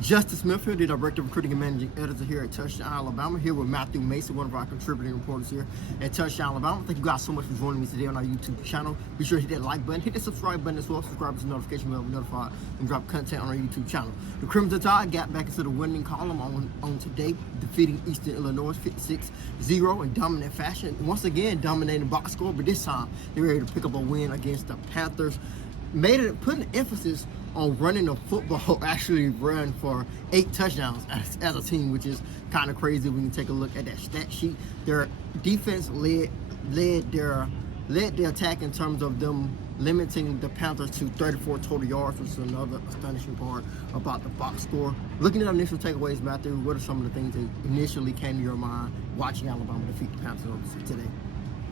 Justice Smith here, the Director of Recruiting and Managing Editor here at Touchdown Alabama, here with Matthew Mason, one of our contributing reporters here at Touchdown Alabama. Thank you guys so much for joining me today on our YouTube channel. Be sure to hit that like button, hit the subscribe button as well. Subscribe to the notification bell to be notified when we drop content on our YouTube channel. The Crimson Tide got back into the winning column on today, defeating Eastern Illinois 56-0 in dominant fashion. Once again, dominating box score, but this time they were able to pick up a win against the Panthers. Put an emphasis on running the football, actually run for 8 touchdowns as a team, which is kind of crazy when you take a look at that stat sheet. Their defense led their attack in terms of them limiting the Panthers to 34 total yards, which is another astonishing part about the box score. Looking at initial takeaways, Matthew, what are some of the things that initially came to your mind watching Alabama defeat the Panthers today?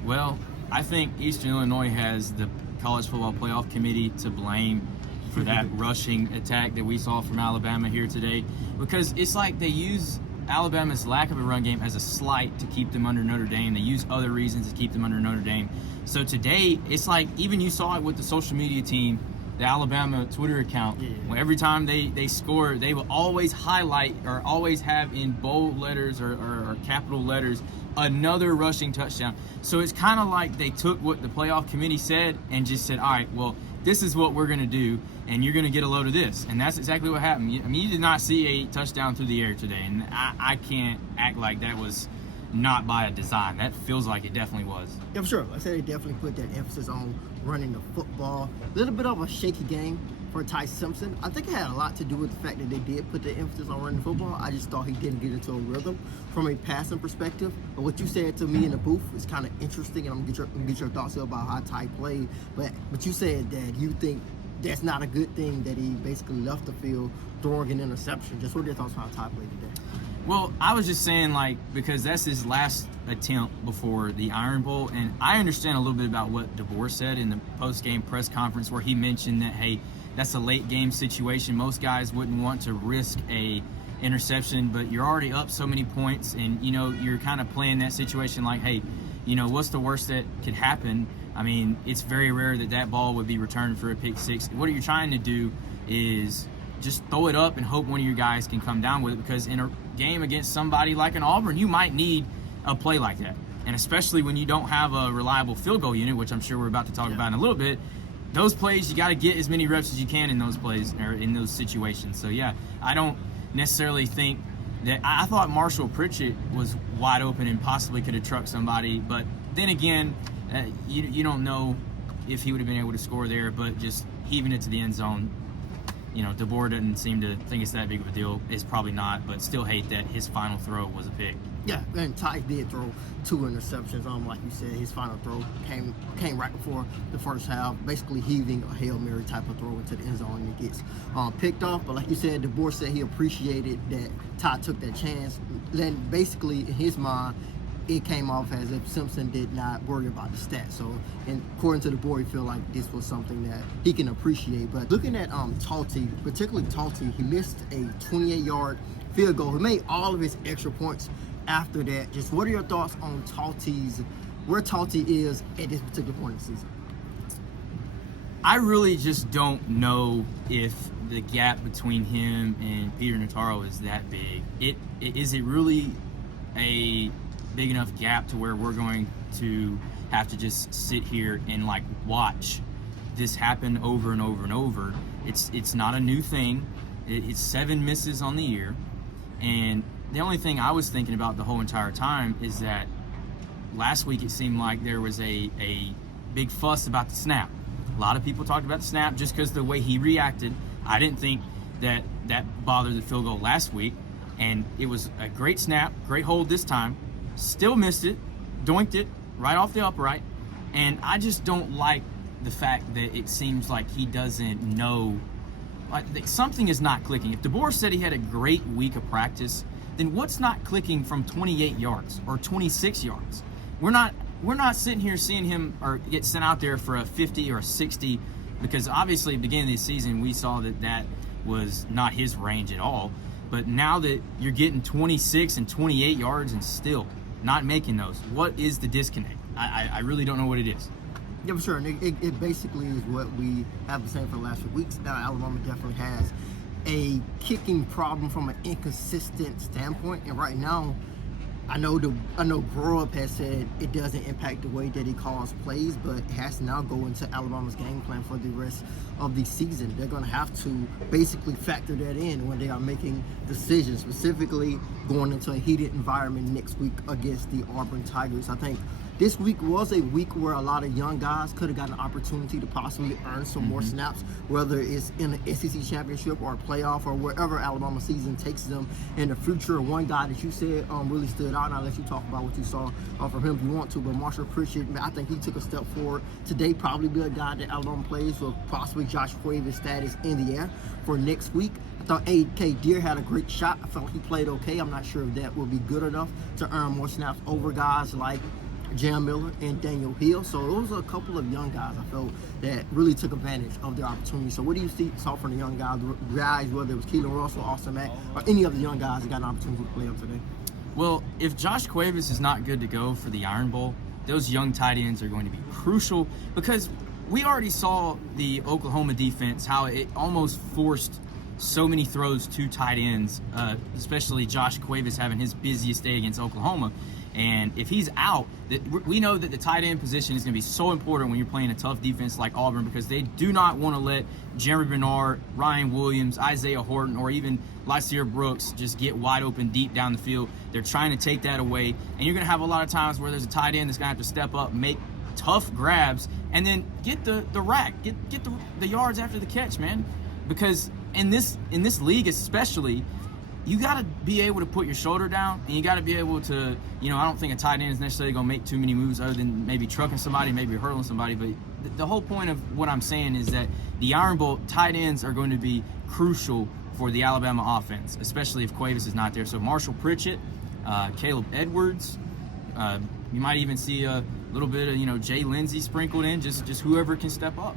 Well, I think Eastern Illinois has the College Football Playoff Committee to blame for that rushing attack that we saw from Alabama here today, because it's like they use Alabama's lack of a run game as a slight to keep them under Notre Dame. They use other reasons to keep them under Notre Dame. So today, it's like, even you saw it with the social media team, the Alabama Twitter account. Yeah. Every time they score, they will always highlight or always have in bold letters or capital letters another rushing touchdown. So it's kind of like they took what the playoff committee said and just said, all right, well, this is what we're going to do, and you're going to get a load of this. And that's exactly what happened. I mean, you did not see a touchdown through the air today, and I can't act like that was not by a design. That feels like it definitely was. Yeah, for sure. Like I said, they definitely put that emphasis on running the football. A little bit of a shaky game for Simpson. I think it had a lot to do with the fact that they did put the emphasis on running the football. I just thought he didn't get into a rhythm from a passing perspective. But what you said to me in the booth is kind of interesting, and I'm gonna get your thoughts about how Ty played. But you said that you think that's not a good thing that he basically left the field throwing an interception. Just what are your thoughts on how Ty played today? Well, I was just saying, because that's his last attempt before the Iron Bowl, and I understand a little bit about what DeBoer said in the post-game press conference, where he mentioned that, hey, that's a late game situation. Most guys wouldn't want to risk a interception, but you're already up so many points, and you're kind of playing that situation like, hey, what's the worst that could happen? I mean, it's very rare that ball would be returned for a pick six. What you're trying to do is just throw it up and hope one of your guys can come down with it, because in a game against somebody like an Auburn, you might need a play like that. And especially when you don't have a reliable field goal unit, which I'm sure we're about to talk about in a little bit, those plays, you got to get as many reps as you can in those plays or in those situations. So, yeah, I don't necessarily think that – I thought Marshall Pritchett was wide open and possibly could have trucked somebody. But then again, you don't know if he would have been able to score there, but just heaving it to the end zone, DeBoer doesn't seem to think it's that big of a deal. It's probably not, but still hate that his final throw was a pick. Yeah, and Ty did throw 2 interceptions. Like you said, his final throw came right before the first half, basically heaving a Hail Mary type of throw into the end zone, and it gets picked off. But like you said, DeBoer said he appreciated that Ty took that chance. Then basically, in his mind, it came off as if Simpson did not worry about the stats. So, and according to DeBoer, he feel like this was something that he can appreciate. But looking at Talty, particularly Talty, he missed a 28-yard field goal. He made all of his extra points after that. Just what are your thoughts on where Talty is at this particular point in the season? I really just don't know if the gap between him and Peter Notaro is that big. Is it really a big enough gap to where we're going to have to just sit here and watch this happen over and over and over? It's not a new thing. It's 7 misses on the year, and the only thing I was thinking about the whole entire time is that last week it seemed like there was a big fuss about the snap. A lot of people talked about the snap just because the way he reacted. I didn't think that bothered the field goal last week, and it was a great snap, great hold this time. Still missed it, doinked it right off the upright, and I just don't like the fact that it seems like he doesn't know, something is not clicking. If DeBoer said he had a great week of practice, then what's not clicking from 28 yards or 26 yards? We're not sitting here seeing him or get sent out there for a 50 or a 60, because obviously at the beginning of the season we saw that was not his range at all. But now that you're getting 26 and 28 yards and still not making those, what is the disconnect? I really don't know what it is. Yeah, for sure. And it basically is what we have been saying for the last few weeks. Now, Alabama definitely has a kicking problem from an inconsistent standpoint. And right now, I know Grow Up has said it doesn't impact the way that he calls plays, but it has to now go into Alabama's game plan for the rest of the season. They're going to have to basically factor that in when they are making decisions, specifically going into a heated environment next week against the Auburn Tigers. I think this week was a week where a lot of young guys could have gotten an opportunity to possibly earn some more snaps, whether it's in the SEC championship or a playoff or wherever Alabama season takes them in the future. One guy that you said really stood out, and I'll let you talk about what you saw from him if you want to, but Marshall Pritchett, I think he took a step forward today, probably be a guy that Alabama plays with possibly Josh Cuevis status in the air for next week. I thought A.K. Deere had a great shot. I felt he played okay. I'm not sure if that will be good enough to earn more snaps over guys like Jam Miller and Daniel Hill. So those are a couple of young guys I felt that really took advantage of their opportunity. So what do you saw from the young guys, whether it was Keelan Russell, Austin Mack, or any of the young guys that got an opportunity to play up today? Well, if Josh Cuevis is not good to go for the Iron Bowl, those young tight ends are going to be crucial, because we already saw the Oklahoma defense, how it almost forced so many throws to tight ends, especially Josh Cuevis having his busiest day against Oklahoma. And if he's out, we know that the tight end position is going to be so important when you're playing a tough defense like Auburn, because they do not want to let Jeremy Bernard, Ryan Williams, Isaiah Horton, or even Lysier Brooks just get wide open deep down the field. They're trying to take that away. And you're going to have a lot of times where there's a tight end that's going to have to step up, make tough grabs, and then get the rack, get the yards after the catch, man. Because in this league especially, you got to be able to put your shoulder down, and you got to be able to, I don't think a tight end is necessarily going to make too many moves other than maybe trucking somebody, maybe hurling somebody. But the whole point of what I'm saying is that the Iron Bowl tight ends are going to be crucial for the Alabama offense, especially if Cuevis is not there. So Marshall Pritchett, Caleb Edwards, you might even see a little bit of, Jay Lindsey sprinkled in, just whoever can step up.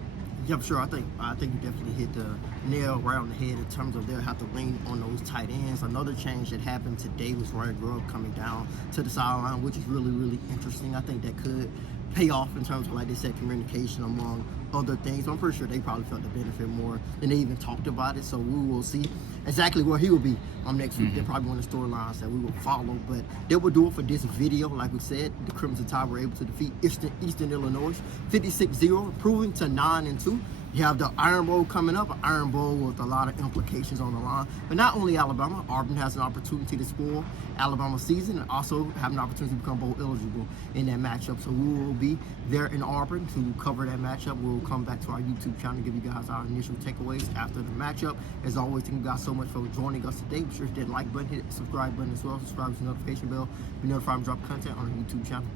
Yeah, sure. I think you definitely hit the nail right on the head in terms of they'll have to lean on those tight ends. Another change that happened today was Ryan Grubb coming down to the sideline, which is really, really interesting. I think that could pay off in terms of, like they said, communication among other things. I'm pretty sure they probably felt the benefit more than they even talked about it. So we will see exactly where he will be next week. They're probably one of the storylines that we will follow. But they will do it for this video. Like we said, the Crimson Tide were able to defeat Eastern Illinois 56-0, improving to 9-2. You have the Iron Bowl coming up, an Iron Bowl with a lot of implications on the line. But not only Alabama, Auburn has an opportunity to spoil Alabama's season and also have an opportunity to become bowl eligible in that matchup. So we will be there in Auburn to cover that matchup. We'll come back to our YouTube channel to give you guys our initial takeaways after the matchup. As always, thank you guys so much for joining us today. Be sure to hit that like button, hit the subscribe button as well. Subscribe to the notification bell. Be notified when we drop content on our YouTube channel.